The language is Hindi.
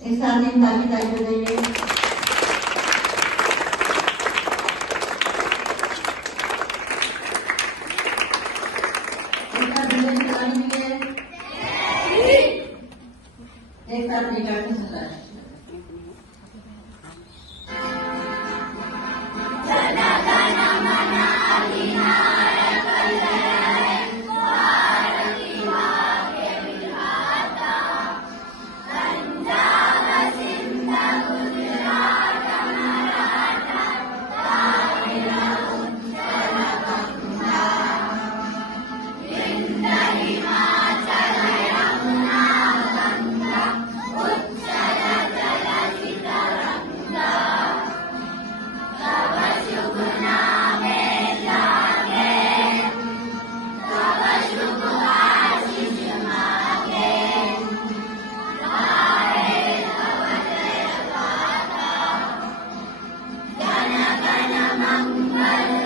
एक साथ इन ताली ताली बजाइए। एक साथ भजन चलाने के लिए एक साथ निकाल के सुना है। Mangal